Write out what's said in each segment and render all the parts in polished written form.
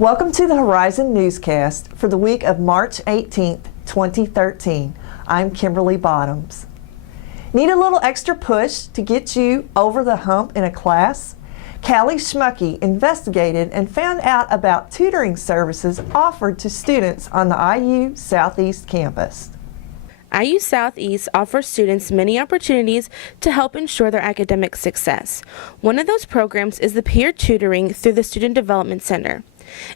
Welcome to the Horizon Newscast for the week of March 18th, 2013. I'm Kimberly Bottoms. Need a little extra push to get you over the hump in a class? Callie Schmucky investigated and found out about tutoring services offered to students on the IU Southeast campus. IU Southeast offers students many opportunities to help ensure their academic success. One of those programs is the peer tutoring through the Student Development Center.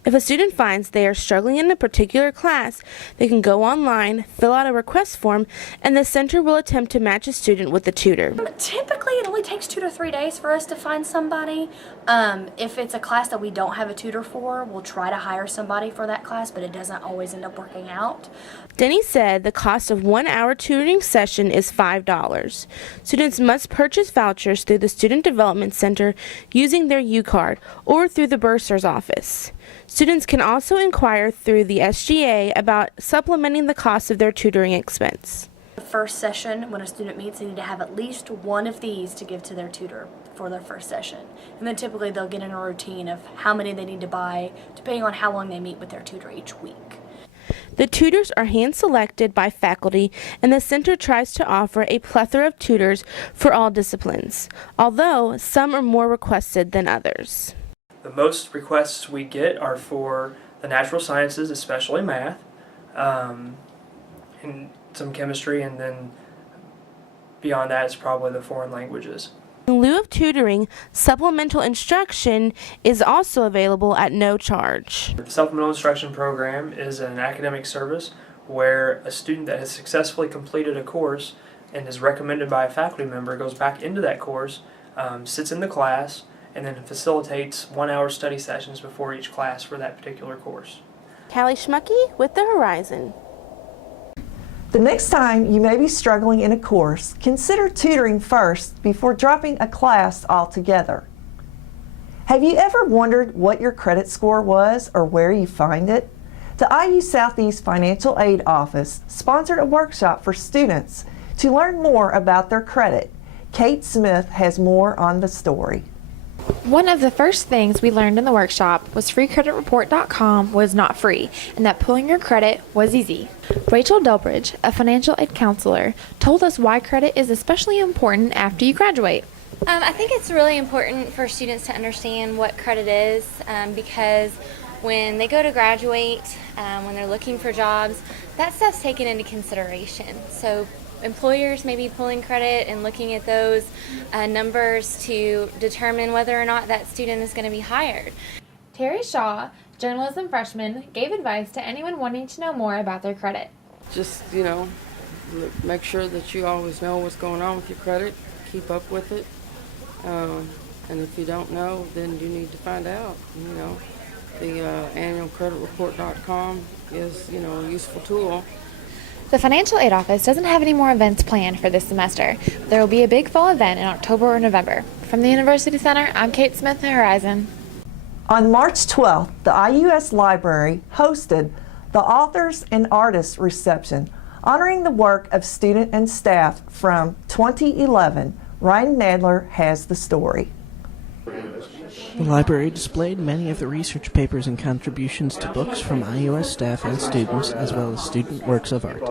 If a student finds they are struggling in a particular class, they can go online, fill out a request form, and the center will attempt to match a student with a tutor. Typically, it only takes 2 to 3 days for us to find somebody. If it's a class that we don't have a tutor for, we'll try to hire somebody for that class, but it doesn't always end up working out. Denny said the cost of 1 hour tutoring session is $5. Students must purchase vouchers through the Student Development Center using their U-Card or through the bursar's office. Students can also inquire through the SGA about supplementing the cost of their tutoring expense. The first session, when a student meets, they need to have at least one of these to give to their tutor for their first session. And then typically they'll get in a routine of how many they need to buy, depending on how long they meet with their tutor each week. The tutors are hand-selected by faculty, and the center tries to offer a plethora of tutors for all disciplines, although some are more requested than others. The most requests we get are for the natural sciences, especially math, and some chemistry, and then beyond that it's probably the foreign languages. In lieu of tutoring, supplemental instruction is also available at no charge. The supplemental instruction program is an academic service where a student that has successfully completed a course and is recommended by a faculty member goes back into that course, sits in the class, and then facilitates 1 hour study sessions before each class for that particular course. Callie Schmucky with the Horizon. The next time you may be struggling in a course, consider tutoring first before dropping a class altogether. Have you ever wondered what your credit score was or where you find it? The IU Southeast Financial Aid Office sponsored a workshop for students to learn more about their credit. Kate Smith has more on the story. One of the first things we learned in the workshop was freecreditreport.com was not free and that pulling your credit was easy. Rachel Delbridge, a financial aid counselor, told us why credit is especially important after you graduate. I think it's really important for students to understand what credit is because when they go to graduate, when they're looking for jobs, that stuff's taken into consideration. So employers may be pulling credit and looking at those numbers to determine whether or not that student is going to be hired. Terry Shaw, journalism freshman, gave advice to anyone wanting to know more about their credit. Just, make sure that you always know what's going on with your credit, keep up with it, and if you don't know, then you need to find out. The annualcreditreport.com is, a useful tool. The Financial Aid Office doesn't have any more events planned for this semester. There will be a big fall event in October or November. From the University Center, I'm Kate Smith at Horizon. On March 12th, the IUS Library hosted the Authors and Artists Reception, honoring the work of student and staff from 2011. Ryan Nadler has the story. The library displayed many of the research papers and contributions to books from IUS staff and students, as well as student works of art.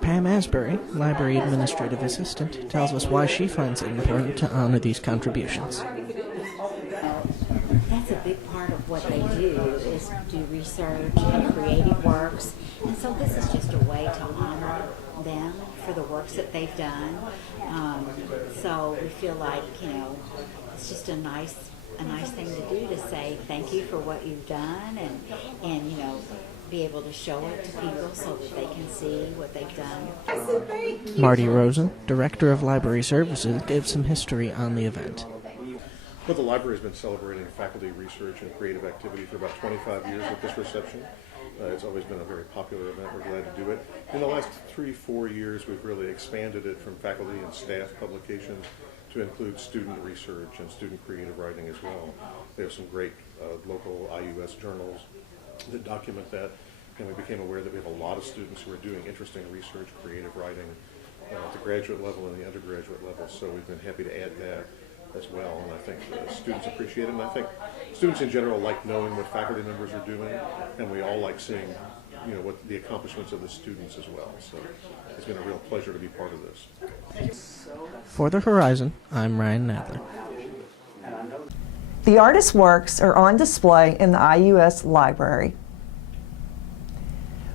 Pam Asbury, library administrative assistant, tells us why she finds it important to honor these contributions. That's a big part of what they do, is do research and creative works, and so this is just a way to honor them for the works that they've done. So we feel like, it's just a nice thing to do, to say thank you for what you've done and be able to show it to people so that they can see what they've done. Marty Rosen, Director of Library Services, gives some history on the event. Well, the library has been celebrating faculty research and creative activity for about 25 years with this reception. It's always been a very popular event. We're glad to do it. In the last 3-4 years, we've really expanded it from faculty and staff publications to include student research and student creative writing as well. They have some great local IUS journals that document that, and we became aware that we have a lot of students who are doing interesting research, creative writing at the graduate level and the undergraduate level, so we've been happy to add that. as well, and I think students appreciate it, and I think students in general like knowing what faculty members are doing, and we all like seeing what the accomplishments of the students as well. So it's been a real pleasure to be part of this. For the Horizon, I'm Ryan Nadler. The artist's works are on display in the IUS library.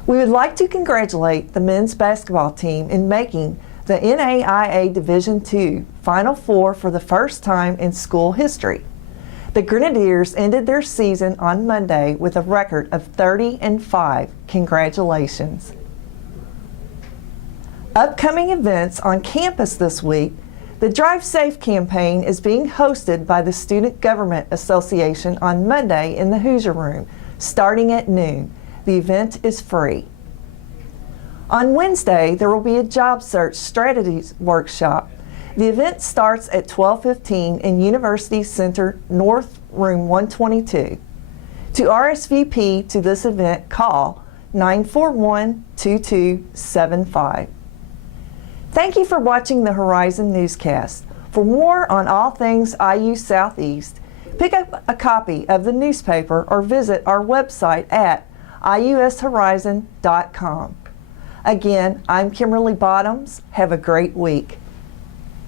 We would like to congratulate the men's basketball team in making the NAIA Division II Final Four for the first time in school history. The Grenadiers ended their season on Monday with a record of 30-5. Congratulations. Upcoming events on campus this week: the Drive Safe campaign is being hosted by the Student Government Association on Monday in the Hoosier Room, starting at noon. The event is free. On Wednesday, there will be a job search strategies workshop. The event starts at 12:15 in University Center North, Room 122. To RSVP to this event, call 941-2275. Thank you for watching the Horizon Newscast. For more on all things IU Southeast, pick up a copy of the newspaper or visit our website at iushorizon.com. Again, I'm Kimberly Bottoms. Have a great week.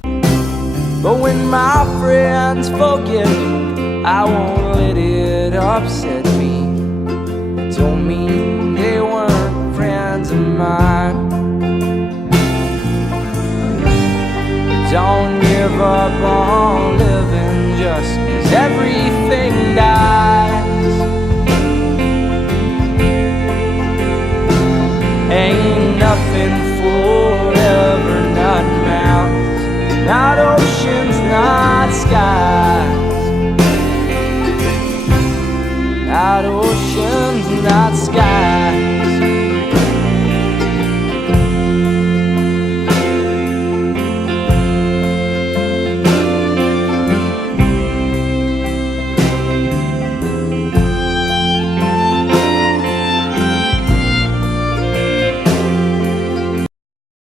But when my friends forget me, I won't let it upset me. It don't mean they weren't friends of mine. Don't give up on living just 'cause everything dies. Ain't nothing forever, not mountains, not oceans, not skies. Not oceans, not skies.